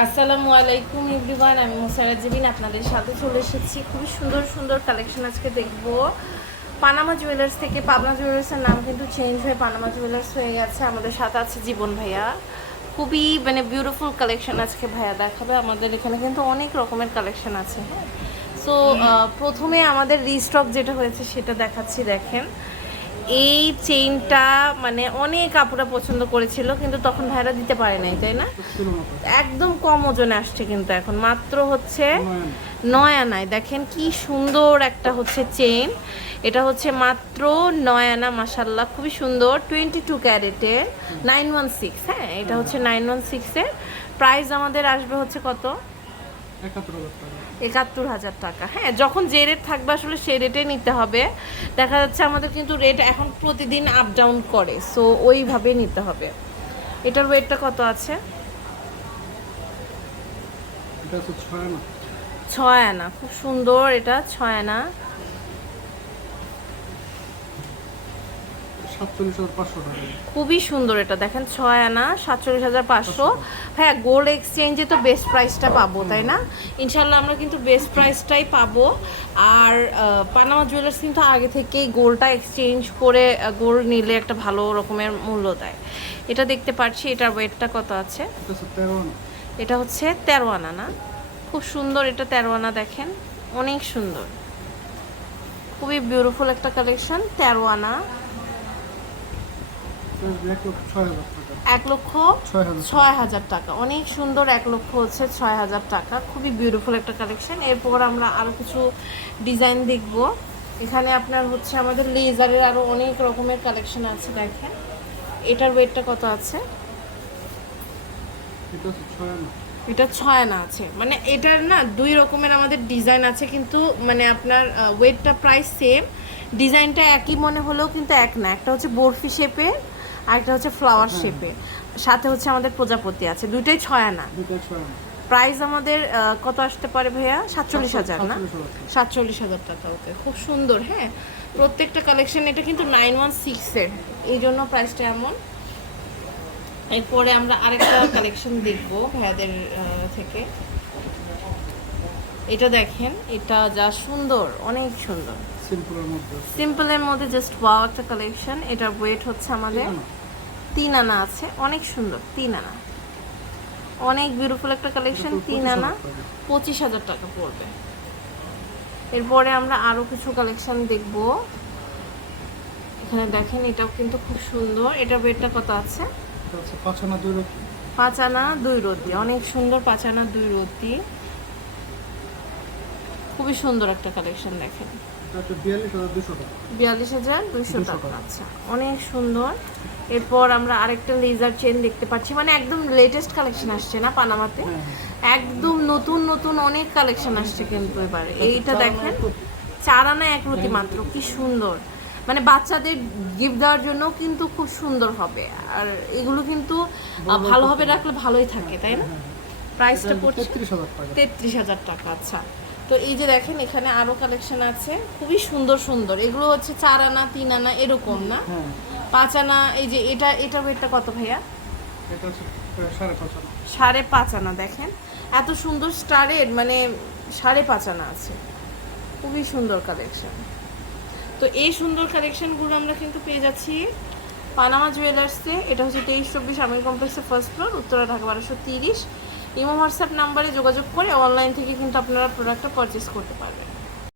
আসসালামু আলাইকুম এভরিওয়ান, আমি মুসারা জিবিন, আপনাদের সাথে চলে এসেছি। খুবই সুন্দর সুন্দর কালেকশন আজকে দেখব। পানামা জুয়েলার্স থেকে পাবনা জুয়েলার্সের নাম কিন্তু চেঞ্জ হয়ে পানামা জুয়েলার্স হয়ে গেছে। আমাদের সাথে আছে জীবন ভাইয়া। খুবই মানে বিউটিফুল কালেকশন আজকে ভাইয়া দেখাবে। আমাদের এখানে কিন্তু অনেক রকমের কালেকশন আছে হ্যাঁ? সো প্রথমে আমাদের রিস্টক যেটা হয়েছে সেটা দেখাচ্ছি, দেখেন। এই চেইনটা মানে অনেক আপুরা পছন্দ করেছিল, কিন্তু তখন ভাইরা দিতে পারে নাই, তাই না? একদম কম ওজনে আসছে কিন্তু এখন, মাত্র হচ্ছে নয় আনায়। দেখেন কি সুন্দর একটা হচ্ছে চেইন, এটা হচ্ছে মাত্র নয় আনা মাসাল্লাহ খুবই সুন্দর টোয়েন্টি টু ক্যারেটের নাইন ওয়ান সিক্স হ্যাঁ এটা হচ্ছে নাইন ওয়ান সিক্সের প্রাইস আমাদের আসবে হচ্ছে কত? একাত্তর হাজার টাকা। হ্যাঁ যখন যে রেট থাকবে আসলে সে রেটে নিতে হবে। দেখা যাচ্ছে আমাদের কিন্তু রেট এখন প্রতিদিন আপ ডাউন করে সো ওইভাবে নিতে হবে। এটার ওয়েটটা কত আছে? ছয় আনা। খুব সুন্দর এটা ছয় আনা সাতচল্লিশ হাজার পাঁচশো টাকা খুবই সুন্দর এটা। দেখেন ছয় আনা সাতচল্লিশ হাজার পাঁচশো। হ্যাঁ গোল্ড এক্সচেঞ্জে তো বেস্ট প্রাইসটা পাবো তাই না? ইনশাল্লাহ আমরা কিন্তু বেস্ট প্রাইসটাই পাবো। আর পানামা জুয়েলার্স কিন্তু আগে থেকেই গোল্ডটা এক্সচেঞ্জ করে গোল্ড নিলে একটা ভালো রকমের মূল্য দেয়। এটা দেখতে পাচ্ছি এটার ওয়েটটা কত আছে? এটা হচ্ছে তেরো আনা। না? খুব সুন্দর এটা তেরো আনা দেখেন। অনেক সুন্দর। খুবই বিউটিফুল একটা কালেকশন তেরো আনা। এক লক্ষ ছয় হাজার টাকা। অনেক সুন্দর এক লক্ষ হচ্ছে ছয় হাজার টাকা। খুবই বিউটিফুল একটা কালেকশন এরপর আমরা আরও কিছু ডিজাইন দেখব। এখানে আপনার হচ্ছে আমাদের লেজারের আরও অনেক রকমের কালেকশন আছে দেখেন। এটার ওয়েটটা কত আছে? এটা ছয় না এটা ছয় না আছে। মানে এটার না দুই রকমের আমাদের ডিজাইন আছে কিন্তু মানে আপনার ওয়েটটা প্রায় সেম ডিজাইনটা একই মনে হলেও কিন্তু এক না। একটা হচ্ছে বরফি শেপে আর একটা হচ্ছে ফ্লাওয়ার শেপে সাথে হচ্ছে আমাদের প্রজাপতি আছে। দুইটাই ছয় আনা। দুটো প্রাইস আমাদের কত আসতে পারে ভাইয়া? সাতচল্লিশ হাজার না। সাতচল্লিশ হাজার টাকা। ওকে খুব সুন্দর হ্যাঁ। প্রত্যেকটা কালেকশন এটা কিন্তু নাইন ওয়ান সিক্সের এই জন্য প্রাইসটা এমন। এরপরে আমরা আরেকটা কালেকশন দেখব ভাইয়াদের থেকে। এটা দেখেন এটা যা সুন্দর অনেক সুন্দর। সিম্পলের মধ্যে সিম্পলের মধ্যে জাস্ট ওয়াও একটা কালেকশন এটার ওয়েট হচ্ছে আমাদের তিন আনা। আছে অনেক সুন্দর তিন আনা। অনেক বিউটিফুল একটা কালেকশন তিন আনা পঁচিশ হাজার টাকা। পড়বে। এরপরে আমরা আরও কিছু কালেকশন দেখব। এখানে দেখেন এটাও কিন্তু খুব সুন্দর। এটার ওয়েটটা কত আছে? পাঁচ আনা দুই লক্ষ পাঁচ আনা দুই রতি অনেক সুন্দর পাঁচ আনা দুই রতি। খুবই সুন্দর একটা কালেকশন দেখেন। বিয়াল্লিশ হাজার টাকা। দুইশো টাকা টাকা। আচ্ছা অনেক সুন্দর। এরপর আমরা আরেকটা লেজার চেন দেখতে পাচ্ছি মানে একদম লেটেস্ট কালেকশন আসছে না পানামাতে হ্যাঁ, একদম নতুন নতুন অনেক কালেকশন আসছে কিন্তু এবারে। এইটা দেখেন এক এক রতি মাত্র কি সুন্দর। মানে বাচ্চাদের গিফট দেওয়ার জন্য কিন্তু খুব সুন্দর হবে। আর এগুলো কিন্তু ভালোভাবে রাখলে ভালোই থাকে তাই না? প্রাইসটা পড়ছে তেত্রিশ হাজার টাকা আচ্ছা। তো এই যে দেখেন এখানে আরও কালেকশন আছে। খুবই সুন্দর সুন্দর। এগুলো হচ্ছে চার আনা তিন আনা এরকম না? হ্যাঁ। পাঁচ আনা এই যে এটা এটা ওয়েটটা কত ভাইয়া? সাড়ে পাঁচ আনা। সাড়ে পাঁচ আনা দেখেন। এত সুন্দর স্টারের মানে সাড়ে পাঁচ আনা আছে। খুবই সুন্দর কালেকশন তো এই সুন্দর কালেকশনগুলো আমরা কিন্তু পেয়ে যাচ্ছি পানামা জুয়েলার্সে এটা হচ্ছে তেইশ চব্বিশ আমির কমপ্লেক্সের ফার্স্ট ফ্লোর উত্তরা ঢাকা বারোশো তিরিশ। ইমো হোয়াটসঅ্যাপ নাম্বারে যোগাযোগ করে অনলাইন থেকে কিন্তু আপনারা প্রোডাক্টটা পারচেস করতে পারবেন।